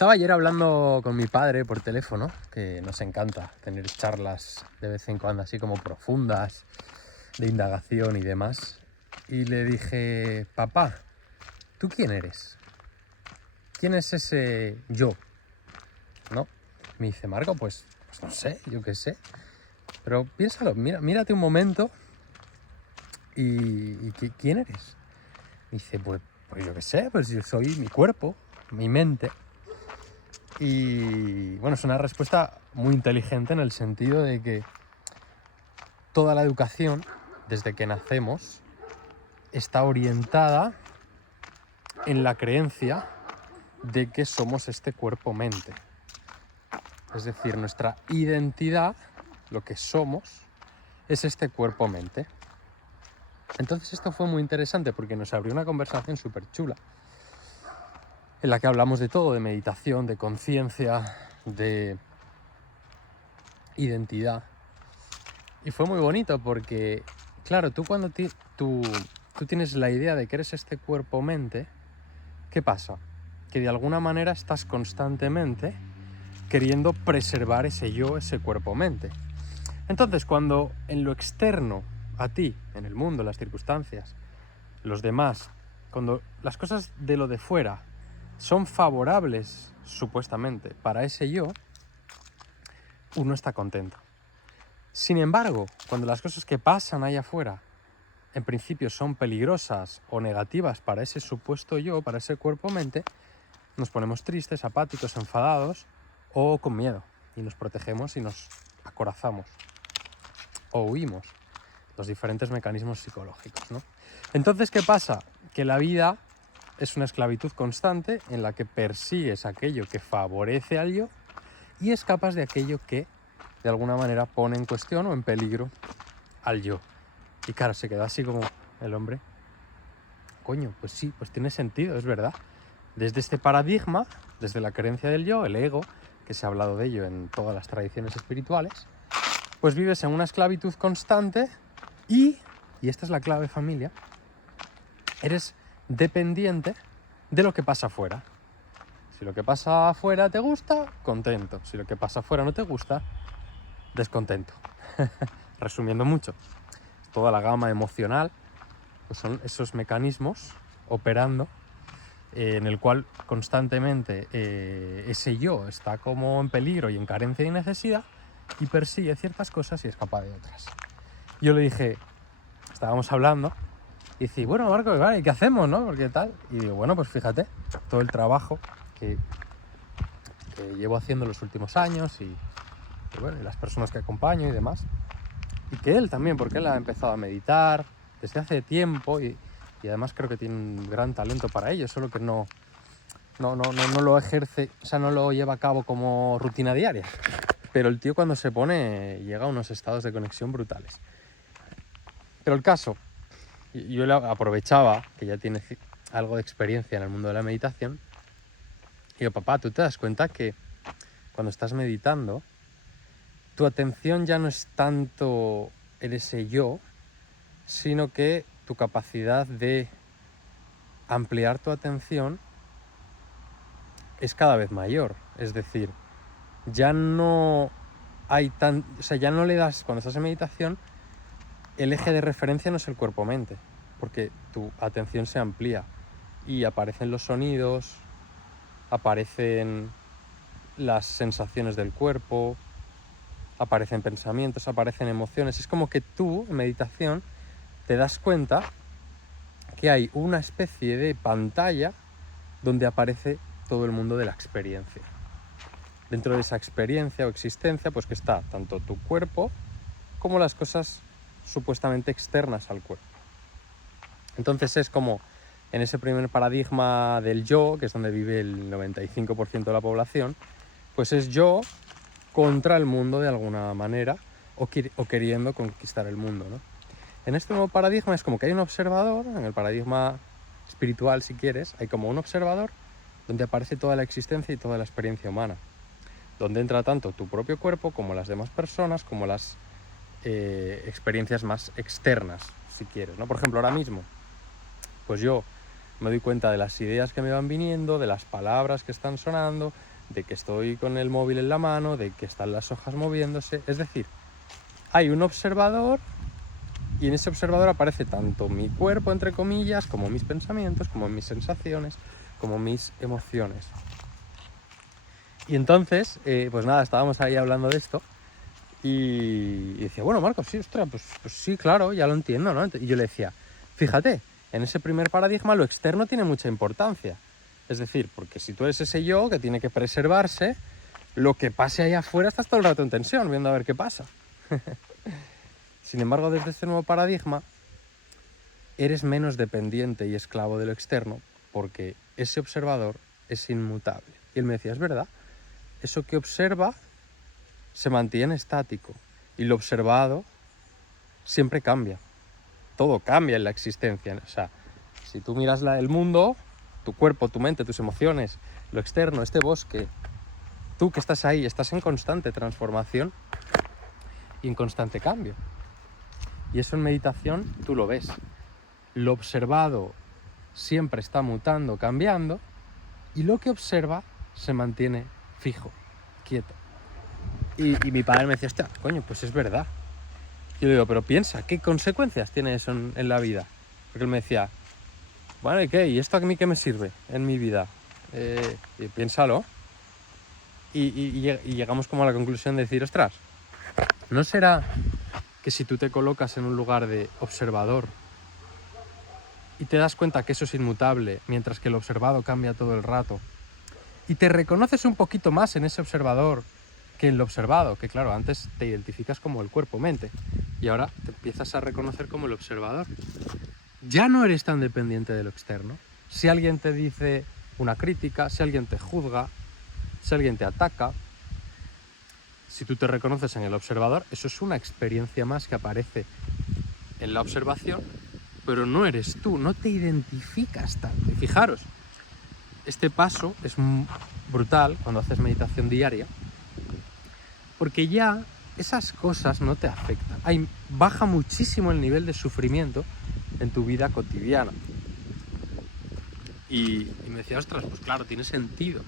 Estaba ayer hablando con mi padre por teléfono, que nos encanta tener charlas de vez en cuando así como profundas, de indagación y demás. Y le dije, papá, ¿tú quién eres? ¿Quién es ese yo? ¿No? Me dice, Marco, pues no sé, yo qué sé. Pero piénsalo, mírate un momento y ¿quién eres? Me dice, pues yo qué sé, pues yo soy mi cuerpo, mi mente. Y bueno, es una respuesta muy inteligente en el sentido de que toda la educación, desde que nacemos, está orientada en la creencia de que somos este cuerpo-mente. Es decir, nuestra identidad, lo que somos, es este cuerpo-mente. Entonces esto fue muy interesante porque nos abrió una conversación súper chula en la que hablamos de todo, de meditación, de conciencia, de identidad. Y fue muy bonito porque, claro, tú cuando tú tienes la idea de que eres este cuerpo-mente, ¿qué pasa? Que de alguna manera estás constantemente queriendo preservar ese yo, ese cuerpo-mente. Entonces, cuando en lo externo, a ti, en el mundo, las circunstancias, los demás, cuando las cosas de lo de fuera son favorables, supuestamente, para ese yo, uno está contento. Sin embargo, cuando las cosas que pasan allá afuera en principio son peligrosas o negativas para ese supuesto yo, para ese cuerpo-mente, nos ponemos tristes, apáticos, enfadados o con miedo y nos protegemos y nos acorazamos o huimos, los diferentes mecanismos psicológicos, ¿no? Entonces, ¿qué pasa? Que la vida es una esclavitud constante en la que persigues aquello que favorece al yo y escapas de aquello que de alguna manera pone en cuestión o en peligro al yo. Y claro, se queda así como el hombre. Coño, pues sí, pues tiene sentido, es verdad. Desde este paradigma, desde la creencia del yo, el ego, que se ha hablado de ello en todas las tradiciones espirituales, pues vives en una esclavitud constante y esta es la clave, familia, eres dependiente de lo que pasa afuera. Si lo que pasa afuera te gusta, contento. Si lo que pasa afuera no te gusta, descontento. Resumiendo mucho, toda la gama emocional, pues son esos mecanismos operando en el cual constantemente ese yo está como en peligro y en carencia y necesidad y persigue ciertas cosas y escapa de otras. Yo le dije, estábamos hablando y dice, bueno, Marco, vale, ¿qué hacemos, no? Porque tal. Y digo, bueno, pues fíjate, todo el trabajo que llevo haciendo los últimos años y bueno, y las personas que acompaño y demás. Y que él también, porque él ha empezado a meditar desde hace tiempo y además creo que tiene un gran talento para ello, solo que no lo ejerce, o sea, no lo lleva a cabo como rutina diaria. Pero el tío cuando se pone llega a unos estados de conexión brutales. Pero el caso, yo le aprovechaba, que ya tiene algo de experiencia en el mundo de la meditación, y digo, papá, ¿tú te das cuenta que cuando estás meditando, tu atención ya no es tanto en ese yo, sino que tu capacidad de ampliar tu atención es cada vez mayor? Es decir, ya no hay ya no le das, cuando estás en meditación, el eje de referencia no es el cuerpo-mente, porque tu atención se amplía y aparecen los sonidos, aparecen las sensaciones del cuerpo, aparecen pensamientos, aparecen emociones. Es como que tú, en meditación, te das cuenta que hay una especie de pantalla donde aparece todo el mundo de la experiencia. Dentro de esa experiencia o existencia, pues que está tanto tu cuerpo como las cosas supuestamente externas al cuerpo. Entonces es como en ese primer paradigma del yo, que es donde vive el 95% de la población, pues es yo contra el mundo de alguna manera o queriendo conquistar el mundo, ¿no? En este nuevo paradigma es como que hay un observador, en el paradigma espiritual si quieres, hay como un observador donde aparece toda la existencia y toda la experiencia humana, donde entra tanto tu propio cuerpo como las demás personas, como las experiencias más externas, si quieres, ¿no? Por ejemplo, ahora mismo, pues yo me doy cuenta de las ideas que me van viniendo, de las palabras que están sonando, de que estoy con el móvil en la mano, de que están las hojas moviéndose. Es decir, hay un observador y en ese observador aparece tanto mi cuerpo, entre comillas, como mis pensamientos, como mis sensaciones, como mis emociones. Y entonces, pues nada, estábamos ahí hablando de esto y decía, bueno, Marcos, sí, ostras, pues sí, claro, ya lo entiendo, ¿no? Y yo le decía, fíjate, en ese primer paradigma lo externo tiene mucha importancia. Es decir, porque si tú eres ese yo que tiene que preservarse, lo que pase ahí afuera estás todo el rato en tensión, viendo a ver qué pasa. Sin embargo, desde este nuevo paradigma, eres menos dependiente y esclavo de lo externo, porque ese observador es inmutable. Y él me decía, es verdad, eso que observa se mantiene estático y lo observado siempre cambia. Todo cambia en la existencia. O sea, si tú miras el mundo, tu cuerpo, tu mente, tus emociones, lo externo, este bosque, tú que estás ahí, estás en constante transformación y en constante cambio. Y eso en meditación tú lo ves. Lo observado siempre está mutando, cambiando, y lo que observa se mantiene fijo, quieto. Y mi padre me decía, hostia, coño, pues es verdad. Yo le digo, pero piensa, ¿qué consecuencias tiene eso en la vida? Porque él me decía, bueno, ¿y qué? ¿Y esto a mí qué me sirve en mi vida? Y piénsalo. Y llegamos como a la conclusión de decir, ostras, ¿no será que si tú te colocas en un lugar de observador y te das cuenta que eso es inmutable, mientras que el observado cambia todo el rato, y te reconoces un poquito más en ese observador que en lo observado, que claro, antes te identificas como el cuerpo-mente y ahora te empiezas a reconocer como el observador, ya no eres tan dependiente de lo externo? Si alguien te dice una crítica, si alguien te juzga, si alguien te ataca, si tú te reconoces en el observador, eso es una experiencia más que aparece en la observación, pero no eres tú, no te identificas tanto. Y fijaros, este paso es brutal cuando haces meditación diaria, porque ya esas cosas no te afectan. Baja muchísimo el nivel de sufrimiento en tu vida cotidiana. Y me decía, ostras, pues claro, tiene sentido.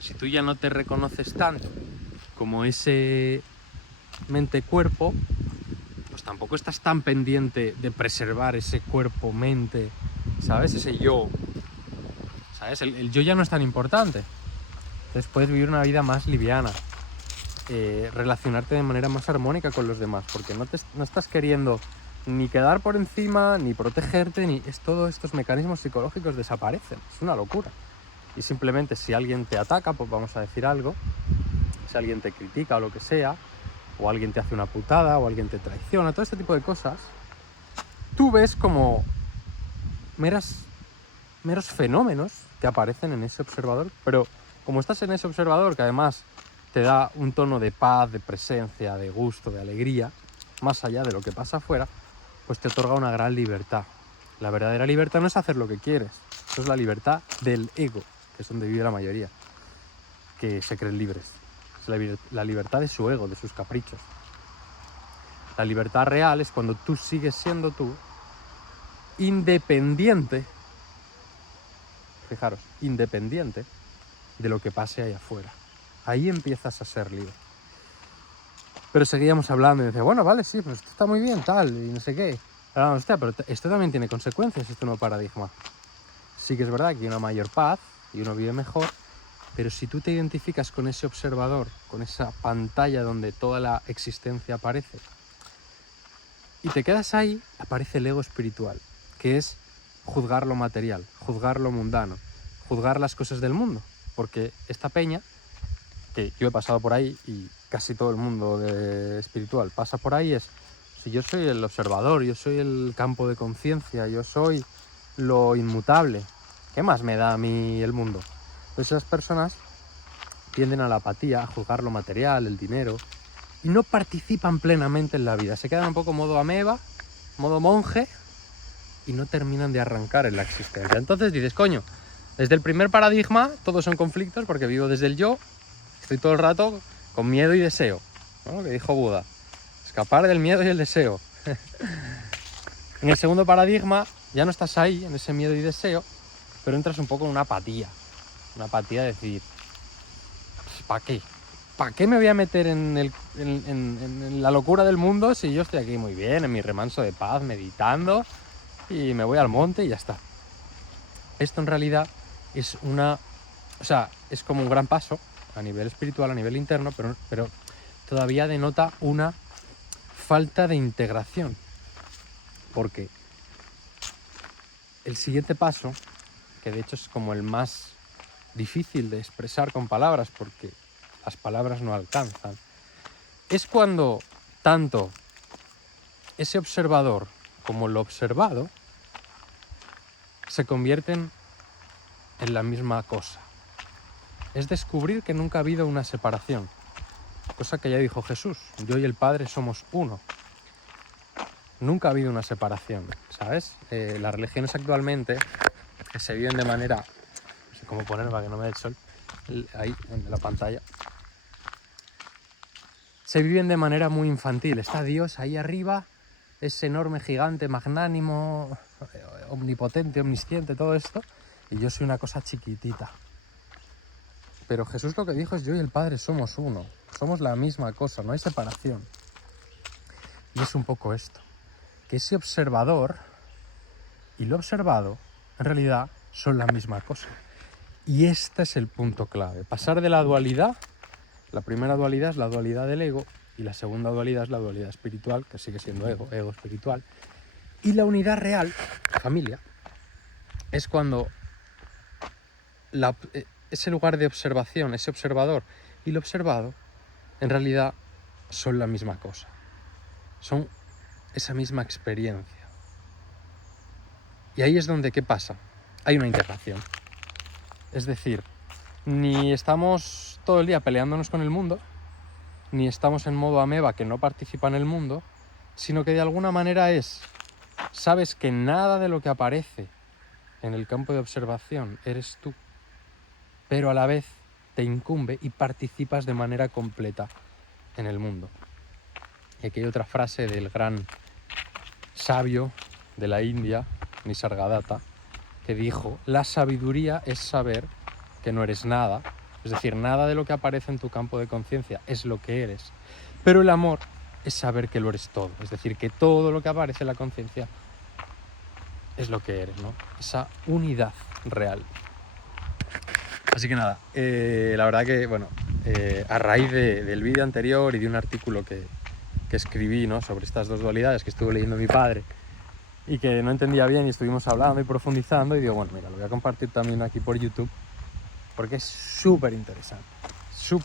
Si tú ya no te reconoces tanto como ese mente-cuerpo, pues tampoco estás tan pendiente de preservar ese cuerpo-mente, ¿sabes? Ese yo, ¿sabes? El yo ya no es tan importante. Entonces puedes vivir una vida más liviana, relacionarte de manera más armónica con los demás, porque no estás queriendo ni quedar por encima, ni protegerte, todos estos mecanismos psicológicos desaparecen. Es una locura. Y simplemente si alguien te ataca, pues vamos a decir algo, si alguien te critica o lo que sea, o alguien te hace una putada, o alguien te traiciona, todo este tipo de cosas, tú ves como meros fenómenos que aparecen en ese observador, pero como estás en ese observador, que además te da un tono de paz, de presencia, de gusto, de alegría, más allá de lo que pasa afuera, pues te otorga una gran libertad. La verdadera libertad no es hacer lo que quieres, eso es la libertad del ego, que es donde vive la mayoría, que se creen libres. Es la libertad de su ego, de sus caprichos. La libertad real es cuando tú sigues siendo tú, independiente, fijaros, independiente de lo que pase ahí afuera. Ahí empiezas a ser libre. Pero seguíamos hablando y decía, bueno, vale, sí, pues esto está muy bien, tal, y no sé qué. Pero, hostia, pero esto también tiene consecuencias, este nuevo paradigma. Sí que es verdad que hay una mayor paz y uno vive mejor, pero si tú te identificas con ese observador, con esa pantalla donde toda la existencia aparece, y te quedas ahí, aparece el ego espiritual, que es juzgar lo material, juzgar lo mundano, juzgar las cosas del mundo. Porque esta peña, que yo he pasado por ahí y casi todo el mundo espiritual pasa por ahí, si yo soy el observador, yo soy el campo de conciencia, yo soy lo inmutable, ¿qué más me da a mí el mundo? Pues esas personas tienden a la apatía, a juzgar lo material, el dinero, y no participan plenamente en la vida. Se quedan un poco modo ameba, modo monje, y no terminan de arrancar en la existencia. Entonces dices, coño, desde el primer paradigma todos son conflictos porque vivo desde el yo, estoy todo el rato con miedo y deseo, ¿no? Lo que dijo Buda, escapar del miedo y el deseo. En el segundo paradigma ya no estás ahí, en ese miedo y deseo, pero entras un poco en una apatía de decir, ¿para qué? ¿Para qué me voy a meter en la locura del mundo si yo estoy aquí muy bien, en mi remanso de paz, meditando, y me voy al monte y ya está? Esto en realidad es es como un gran paso a nivel espiritual, a nivel interno, pero todavía denota una falta de integración, porque el siguiente paso, que de hecho es como el más difícil de expresar con palabras, porque las palabras no alcanzan, es cuando tanto ese observador como lo observado se convierten en la misma cosa. Es descubrir que nunca ha habido una separación, cosa que ya dijo Jesús: yo y el Padre somos uno. Nunca ha habido una separación, ¿sabes? Las religiones actualmente, que se viven de manera, no sé cómo poner para que no me dé el sol, ahí en la pantalla, se viven de manera muy infantil. Está Dios ahí arriba, es enorme, gigante, magnánimo, omnipotente, omnisciente, todo esto, y yo soy una cosa chiquitita. Pero Jesús lo que dijo es: yo y el Padre somos uno, somos la misma cosa, no hay separación. Y es un poco esto, que ese observador y lo observado en realidad son la misma cosa. Y este es el punto clave: pasar de la dualidad. La primera dualidad es la dualidad del ego, y la segunda dualidad es la dualidad espiritual, que sigue siendo ego espiritual. Y la unidad real, familia, es cuando ese lugar de observación, ese observador y lo observado, en realidad son la misma cosa. Son esa misma experiencia. Y ahí es donde, ¿qué pasa? Hay una integración. Es decir, ni estamos todo el día peleándonos con el mundo, ni estamos en modo ameba que no participa en el mundo, sino que de alguna manera sabes que nada de lo que aparece en el campo de observación eres tú, pero a la vez te incumbe y participas de manera completa en el mundo. Y aquí hay otra frase del gran sabio de la India, Nisargadatta, que dijo: la sabiduría es saber que no eres nada, es decir, nada de lo que aparece en tu campo de conciencia es lo que eres, pero el amor es saber que lo eres todo, es decir, que todo lo que aparece en la conciencia es lo que eres, ¿no? Esa unidad real. Así que nada, la verdad que, bueno, a raíz del vídeo anterior y de un artículo que escribí, ¿no?, sobre estas dos dualidades que estuvo leyendo mi padre y que no entendía bien, y estuvimos hablando y profundizando, y digo, bueno, mira, lo voy a compartir también aquí por YouTube, porque es súper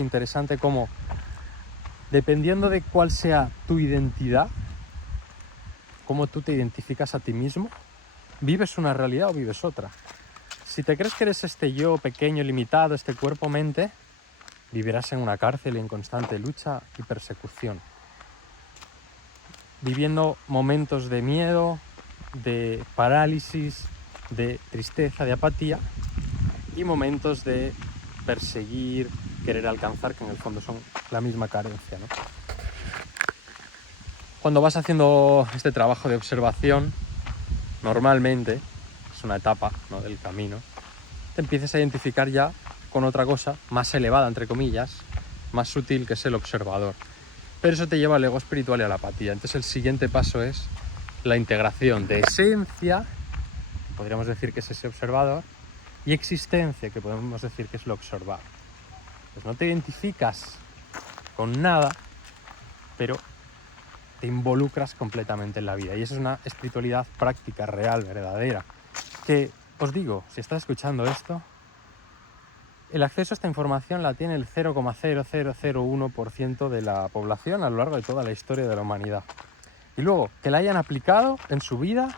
interesante cómo, dependiendo de cuál sea tu identidad, cómo tú te identificas a ti mismo, vives una realidad o vives otra. Si te crees que eres este yo pequeño, limitado, este cuerpo-mente, vivirás en una cárcel en constante lucha y persecución, viviendo momentos de miedo, de parálisis, de tristeza, de apatía, y momentos de perseguir, querer alcanzar, que en el fondo son la misma carencia, ¿no? Cuando vas haciendo este trabajo de observación, normalmente, es una etapa, ¿no?, del camino, te empiezas a identificar ya con otra cosa más elevada, entre comillas, más sutil, que es el observador. Pero eso te lleva al ego espiritual y a la apatía. Entonces el siguiente paso es la integración de esencia, podríamos decir que es ese observador, y existencia, que podemos decir que es lo observado. Pues no te identificas con nada, pero te involucras completamente en la vida. Y eso es una espiritualidad práctica, real, verdadera. Que, os digo, si estás escuchando esto, el acceso a esta información la tiene el 0,0001% de la población a lo largo de toda la historia de la humanidad. Y luego, que la hayan aplicado en su vida,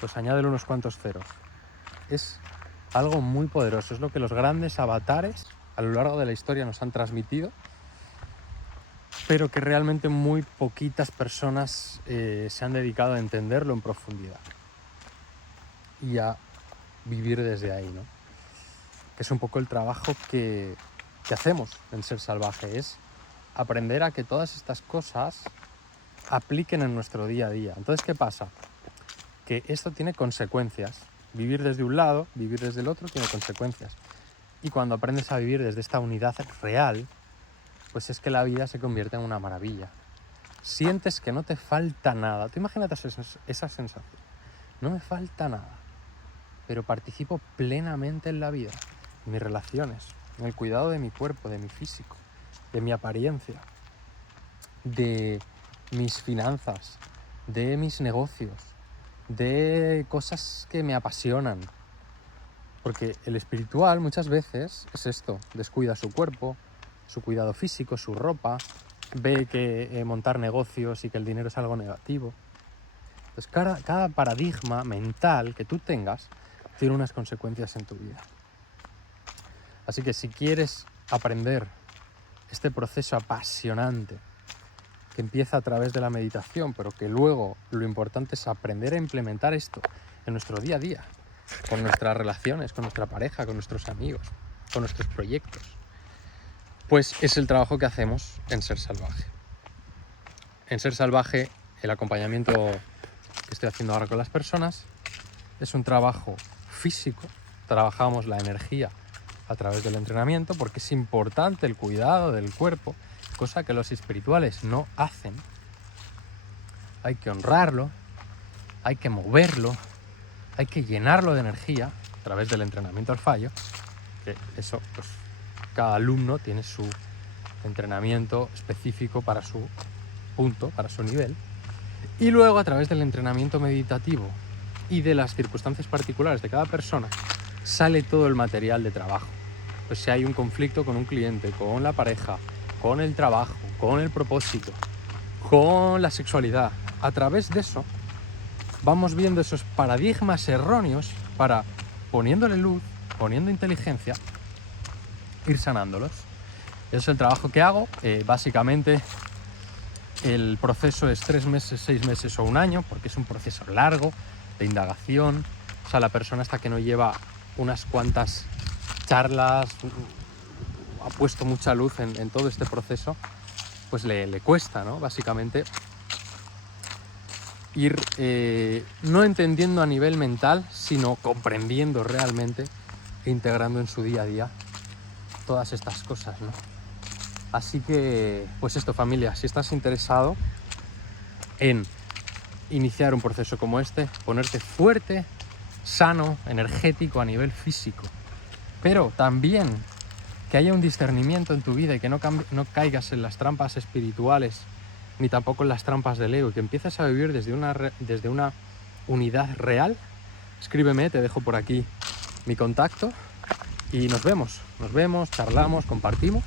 pues añádele unos cuantos ceros. Es algo muy poderoso, es lo que los grandes avatares a lo largo de la historia nos han transmitido, pero que realmente muy poquitas personas se han dedicado a entenderlo en profundidad y a vivir desde ahí, ¿no? Que es un poco el trabajo que hacemos en Ser Salvaje, es aprender a que todas estas cosas apliquen en nuestro día a día. Entonces, ¿qué pasa? Que esto tiene consecuencias, Vivir desde un lado, vivir desde el otro tiene consecuencias. Y cuando aprendes a vivir desde esta unidad real, pues es que la vida se convierte en una maravilla. Sientes que no te falta nada. Tú imagínate esa sensación. No me falta nada, pero participo plenamente en la vida, en mis relaciones, en el cuidado de mi cuerpo, de mi físico, de mi apariencia, de mis finanzas, de mis negocios, de cosas que me apasionan. Porque el espiritual muchas veces es esto, descuida su cuerpo, su cuidado físico, su ropa, ve que montar negocios y que el dinero es algo negativo. Entonces cada paradigma mental que tú tengas tiene unas consecuencias en tu vida. Así que si quieres aprender este proceso apasionante que empieza a través de la meditación, pero que luego lo importante es aprender a implementar esto en nuestro día a día, con nuestras relaciones, con nuestra pareja, con nuestros amigos, con nuestros proyectos, pues es el trabajo que hacemos en Ser Salvaje. En Ser Salvaje, el acompañamiento que estoy haciendo ahora con las personas es un trabajo físico. Trabajamos la energía a través del entrenamiento porque es importante el cuidado del cuerpo, cosa que los espirituales no hacen. Hay que honrarlo, hay que moverlo, hay que llenarlo de energía a través del entrenamiento al fallo, que eso, pues cada alumno tiene su entrenamiento específico para su punto, para su nivel, y luego a través del entrenamiento meditativo y de las circunstancias particulares de cada persona sale todo el material de trabajo. Pues si hay un conflicto con un cliente, con la pareja, con el trabajo, con el propósito, con la sexualidad, a través de eso vamos viendo esos paradigmas erróneos para, poniéndole luz, poniendo inteligencia, ir sanándolos. Ese es el trabajo que hago. Básicamente el proceso es 3 meses, 6 meses o un año, porque es un proceso largo de indagación. O sea, la persona hasta que no lleva unas cuantas charlas, ha puesto mucha luz en todo este proceso, pues le cuesta, ¿no? Básicamente ir no entendiendo a nivel mental, sino comprendiendo realmente e integrando en su día a día todas estas cosas, ¿no? Así que, pues esto, familia, si estás interesado en iniciar un proceso como este, ponerte fuerte, sano, energético a nivel físico, pero también que haya un discernimiento en tu vida y que no caigas en las trampas espirituales ni tampoco en las trampas del ego, y que empieces a vivir desde una unidad real, escríbeme, te dejo por aquí mi contacto y nos vemos, charlamos, compartimos.